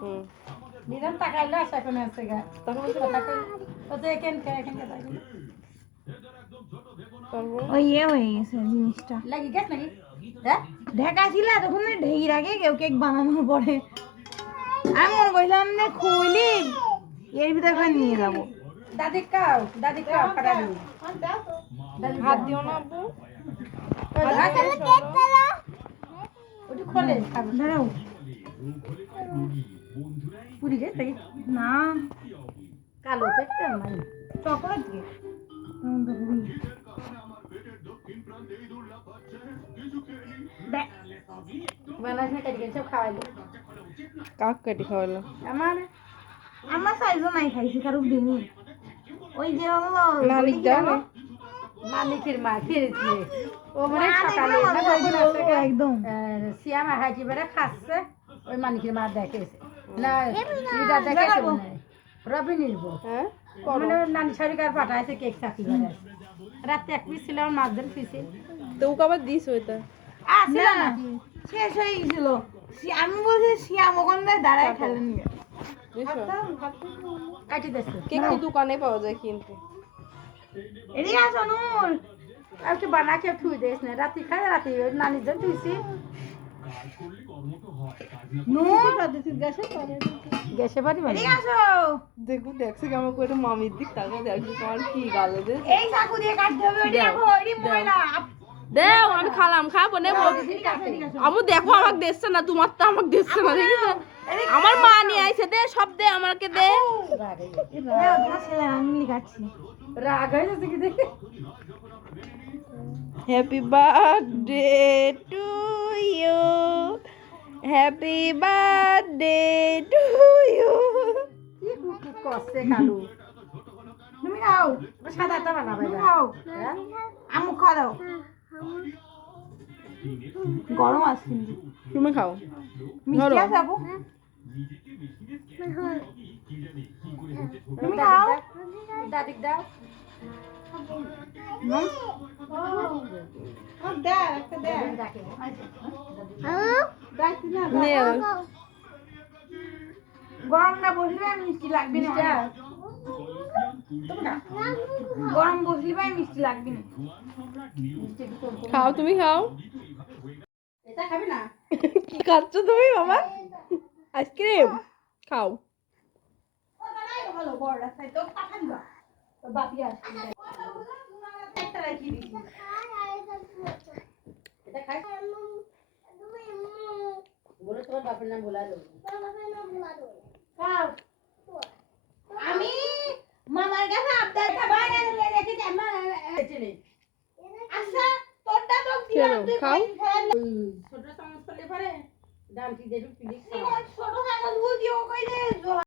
হুম নিলাম তাকাইলে আসা এখন আছে গা। তখন ও তো এখান কে এখান কে ওই ইয়ে হয়ে গেছে জিনিসটা। লাগি গেছ নাকি? হ্যাঁ ঢাকা ছিল তখন ঢেকির আগে কেউ কেক বানানোর পরে। আমি মনে করলাম যে খুলি এর ভিতরে করে নিয়ে যাব। দাদি কাও দাদি কাও ফাটা দিও হাত দিও না আব্বু। ওটি খোলে। দাঁড়াও। পুরি গেছ নাকি না কালো পেতে মাই চকলেট খাওয়াইলো কাক কাটি খাওয়ালো। আমার আমরা সাইজও নাই খাইছি দিনই। ওই যে হলো নানিক দাও মালিকের মা খেয়েছে ও মানে সকালে একদম। সিয়ামা হাজি বেড়ে খাচ্ছে ওই মালিকের মা দেখেছে না হয়। রবি নির্ভর হ্যাঁ মানে নানি সরকার পাঠাইছে কেক রাতে এক পিস ছিল আমার পিসে। তো ওকে আবার দিস ওইটা। আসছিল না, শেষ হয়ে গেছিল। আমি বলছি শিয়াম ওখানে দাঁড়ায় খেলেন বুঝছ কাটি দিচ্ছে কেক তো দোকানে পাওয়া যায় কিন্তু? এদিকে আসো নূর আর কি বানা কেউ থুই দিস না। রাতে খাই রাতে নানির জন থুইছি। নূর গ্যাসে বাড়ি বাড়ি এদিকে দেখছে কেমন করে মামির দিক তাকে দেখছি তোমার কি গালে দে এই চাকু দিয়ে কাটতে হবে ওইটা দেখো ওইটি ময়লা। দেও। আমি খালাম খাব নেব। আমু দেখো আমাকে দেখছে না তোমার তো আমাকে দেখছে না আমার মা নিয়ে আইছে দে সব দে আমাকে দে। রাগ হয়ে হয়ে দেখে? Happy birthday to happy birthday to you কি কালু? তুমি খাও। সাদাটা বানাবে খাও। হ্যাঁ? আমু খাওয়া দাও। গরম আছে কিন্তু। তুমি খাও। মিষ্টি। আছে আপু? তুমি দাদিক খাও দাও। দাদিক দাও। ডাকে। গরম না বসলে মিষ্টি লাগবে না। গরম বসলে ভাই মিষ্টি লাগবে না। খাও তুমি খাও। এটা খাবি না? কি খাচ্ছ তুমি বাবা আইসক্রিম? খাও। বড় রাস্তায় তো পাঠান একটা রাখি দিছি এটা খাই বলে তোমার বাপের নাম বলা দেবো আমি মামার কাছে আবদার খাবার রেখে আমার আচ্ছা তোরটা তো দিলাম তুই খাও। ছোট চামচ করলে দাম কি দেবে প্লিজ ছোট ছাগল দিও কই দে